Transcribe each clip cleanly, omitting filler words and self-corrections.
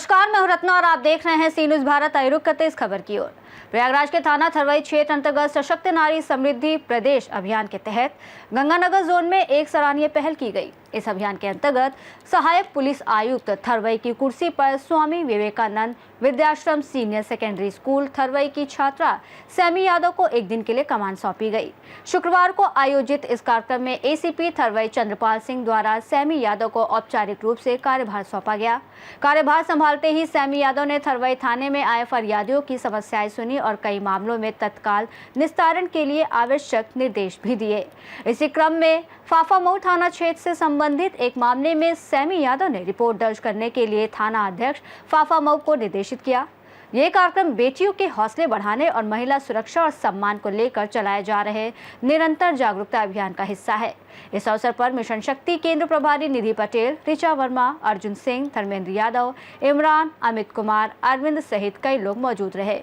नमस्कार, मैं हूं रत्ना और आप देख रहे हैं सी न्यूज भारत। आइए रुक करते इस खबर की ओर। प्रयागराज के थाना थरवई क्षेत्र अंतर्गत सशक्त नारी समृद्धि प्रदेश अभियान के तहत गंगानगर जोन में एक सराहनीय पहल की गई। इस अभियान के अंतर्गत सहायक पुलिस आयुक्त थरवई की कुर्सी पर Swami Vivekananda Vidyashram senior secondary school Tharwai की छात्रा सैमी यादव को एक दिन के लिए कमान सौंपी गई। शुक्रवार को आयोजित इस कार्यक्रम में एसीपी थरवई चंद्रपाल सिंह द्वारा सैमी यादव को औपचारिक रूप से कार्यभार सौंपा गया। कार्यभार संभालते ही सैमी यादव ने थरवई थाने में आए फरियादियों की समस्याएं सुनी और कई मामलों में तत्काल निस्तारण के लिए आवश्यक निर्देश भी दिए। इसी क्रम में फाफामऊ थाना क्षेत्र से संबंधित एक मामले में सैमी यादव ने रिपोर्ट दर्ज करने के लिए थाना अध्यक्ष फाफामऊ को निर्देशित किया। ये कार्यक्रम बेटियों के हौसले बढ़ाने और महिला सुरक्षा और सम्मान को लेकर चलाए जा रहे निरंतर जागरूकता अभियान का हिस्सा है। इस अवसर पर मिशन शक्ति केंद्र प्रभारी निधि पटेल, ऋचा वर्मा, अर्जुन सिंह, धर्मेंद्र यादव, इमरान, अमित कुमार, अरविंद सहित कई लोग मौजूद रहे।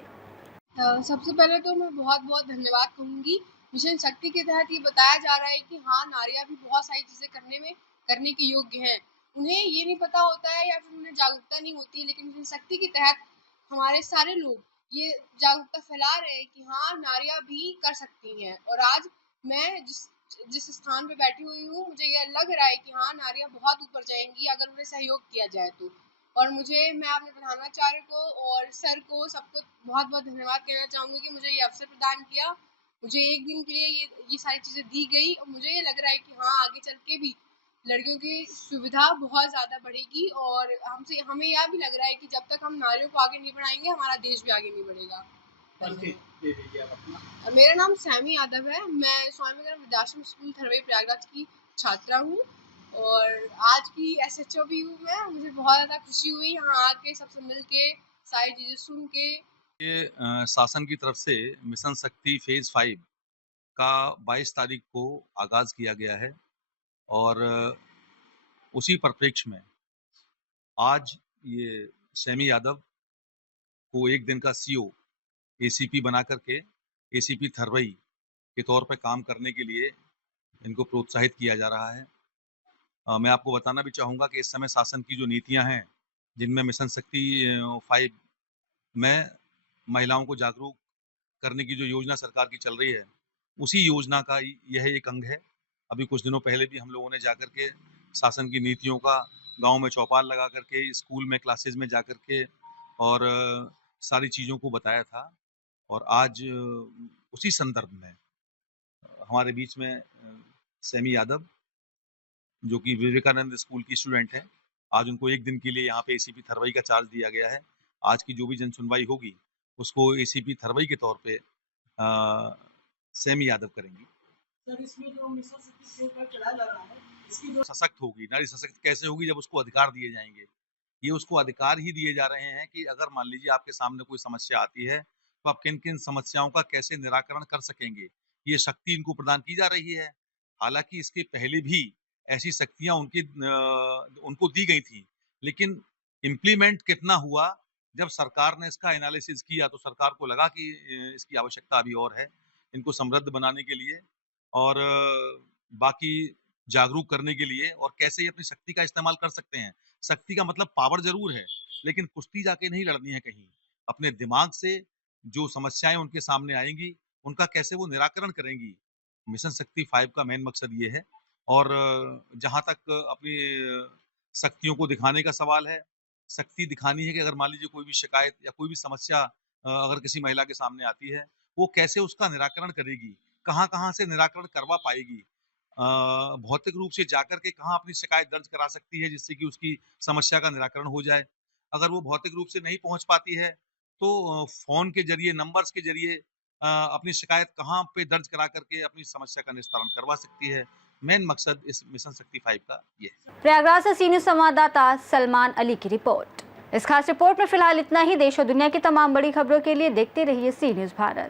सबसे पहले तो मैं बहुत बहुत धन्यवाद कहूँगी। मिशन शक्ति के तहत ये बताया जा रहा है कि हाँ, नारियाँ भी बहुत सारी चीज़ें करने के योग्य हैं। उन्हें ये नहीं पता होता है या फिर उन्हें जागरूकता नहीं होती है, लेकिन मिशन शक्ति के तहत हमारे सारे लोग ये जागरूकता फैला रहे हैं कि हाँ, नारियाँ भी कर सकती हैं। और आज मैं जिस स्थान पे बैठी हुई हूँ, मुझे ये लग रहा है कि हाँ, नारियाँ बहुत ऊपर जाएंगी अगर उन्हें सहयोग किया जाए तो। और मैं अपने प्रधानाचार्य को और सर को सबको बहुत बहुत धन्यवाद कहना चाहूँगी कि मुझे ये अवसर प्रदान किया। मुझे एक दिन के लिए ये सारी चीज़ें दी गई और मुझे ये लग रहा है कि हाँ, आगे चल के भी लड़कियों की सुविधा बहुत ज़्यादा बढ़ेगी। और हमें यह भी लग रहा है कि जब तक हम नारियों को आगे नहीं बढ़ाएंगे, हमारा देश भी आगे नहीं बढ़ेगा। मेरा नाम सैमी यादव है। मैं स्वामी विवेकानंद विद्याश्रम स्कूल थरवई प्रयागराज की छात्रा हूँ और आज की एसएचओ भी हूँ मैं। मुझे बहुत ज़्यादा खुशी हुई यहाँ आके सबसे मिल के सारी चीज़ें सुन के। ये शासन की तरफ से मिशन शक्ति फेज 5 का 22 तारीख को आगाज किया गया है और उसी परिप्रेक्ष्य में आज ये सैमी यादव को एक दिन का सीओ एसीपी बना करके एसीपी थरवई के तौर पर काम करने के लिए इनको प्रोत्साहित किया जा रहा है। मैं आपको बताना भी चाहूँगा कि इस समय शासन की जो नीतियाँ हैं, जिनमें मिशन शक्ति 5 में महिलाओं को जागरूक करने की जो योजना सरकार की चल रही है, उसी योजना का यह एक अंग है। अभी कुछ दिनों पहले भी हम लोगों ने जाकर के शासन की नीतियों का गांव में चौपाल लगा करके, स्कूल में क्लासेस में जाकर के और सारी चीज़ों को बताया था। और आज उसी संदर्भ में हमारे बीच में सैमी यादव, जो कि विवेकानंद स्कूल की स्टूडेंट है, आज उनको एक दिन के लिए यहाँ पे एसीपी थरवई का चार्ज दिया गया है। आज की जो भी जन सुनवाई होगी उसको एसीपी थरवई के तौर पे सैमी यादव करेंगी। सर, इसमें जो मिशन शक्ति का चलाया जा रहा है, इसकी जो सशक्त होगी, नारी सशक्त कैसे होगी? जब उसको अधिकार दिए जाएंगे। ये उसको अधिकार ही दिए जा रहे हैं कि अगर मान लीजिए आपके सामने कोई समस्या आती है तो आप किन किन समस्याओं का कैसे निराकरण कर सकेंगे, ये शक्ति इनको प्रदान की जा रही है। हालांकि इसके पहले भी ऐसी शक्तियां उनको दी गई थी, लेकिन इम्प्लीमेंट कितना हुआ, जब सरकार ने इसका एनालिसिस किया तो सरकार को लगा कि इसकी आवश्यकता अभी और है, इनको समृद्ध बनाने के लिए और बाकी जागरूक करने के लिए, और कैसे ये अपनी शक्ति का इस्तेमाल कर सकते हैं। शक्ति का मतलब पावर जरूर है, लेकिन कुश्ती जाके नहीं लड़नी है कहीं। अपने दिमाग से जो समस्याएं उनके सामने आएंगी, उनका कैसे वो निराकरण करेंगी। मिशन शक्ति 5 का मेन मकसद ये है। और जहां तक अपनी शक्तियों को दिखाने का सवाल है, शक्ति दिखानी है कि अगर मान लीजिए कोई भी शिकायत या कोई भी समस्या अगर किसी महिला के सामने आती है, वो कैसे उसका निराकरण करेगी, कहाँ-कहाँ से निराकरण करवा पाएगी, भौतिक रूप से जाकर के कहाँ अपनी शिकायत दर्ज करा सकती है जिससे कि उसकी समस्या का निराकरण हो जाए। अगर वो भौतिक रूप से नहीं पहुंच पाती है तो फोन के जरिए, नंबर्स के जरिए अपनी शिकायत कहाँ पे दर्ज करा करके अपनी समस्या का निस्तारण करवा सकती है। मेन मकसद इस मिशन शक्ति 5 का ये है। प्रयागराज से सी न्यूज संवाददाता सलमान अली की रिपोर्ट। इस खास रिपोर्ट में फिलहाल इतना ही। देश और दुनिया की तमाम बड़ी खबरों के लिए देखते रहिए सी न्यूज भारत।